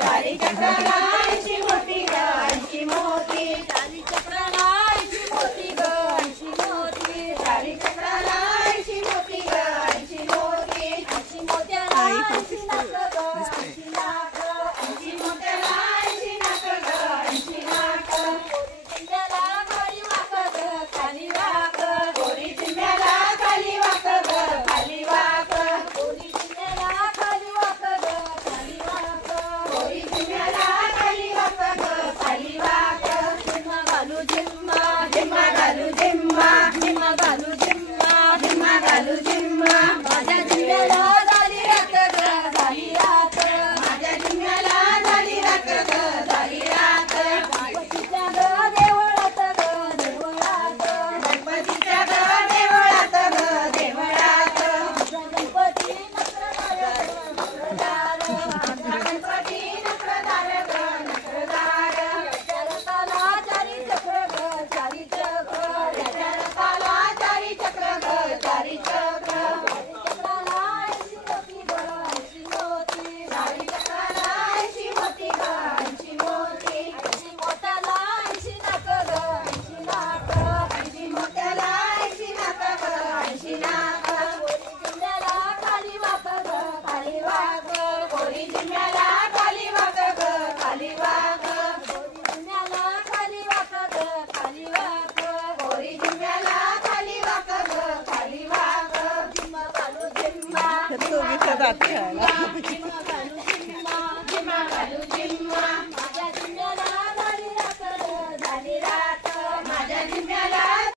चारी चक्राला 80 मोती ग 80 मोती चारी चक्राला 80 मोती ग 80 मोती चारी चक्राला 80 मोती ग 80 मोती 80 मोत्याला 80 नाक ग 80 नाक 80 मोत्याला 80 नाक ग 80 नाक चिंध्याला खाली वाक ग खाली वाक गोरी चिंध्याला खाली वाक ग खाली वाक गोरी चिंध्याला खाली वाक ग खाली वाक गोरी चिंध्याला खाली वाक ग खाली वाक झिम्मा घालू झिम्मा झिम्मा घालू झिम्मा झिम्मा घालू झिम्मा झिम्मा घालू झिम्मा माझ्या झिम्म्याला झाली रात ग झाली रात माझ्या झिम्म्याला झाली रात ग झाली रात गणपतीच्या ग देवळात ग देवळात गणपतीच्या ग देवळात ग देवळात गणपती नक्रदार गणपती नक्रदार ग नक्रदार त्याच्या रथाला चारी चक्र ग चारी चक्र त्याच्या रथाला चारी चक्र ग चारी चक्र चक्राला 80 मोती ग 80 मोती चारी चक्राला 80 मोती ग 80 मोती 80 मोत्याला 80 नाक ग 80 नाक 80 मोत्याला 80 नाक ग 80 नाक गोरी जिम्म्याला खाली वाक ग खाली वाक गोरी जिम्म्याला खाली वाक ग खाली वाक गोरी जिम्म्याला खाली वाक ग खाली वाक गोरी जिम्म्याला खाली वाक ग खाली वाक झिम्मा घालू झिम्मा झिम्मा घालू झिम्मा झिम्मा घालू झिम्मा झिम्मा घालू झिम्मा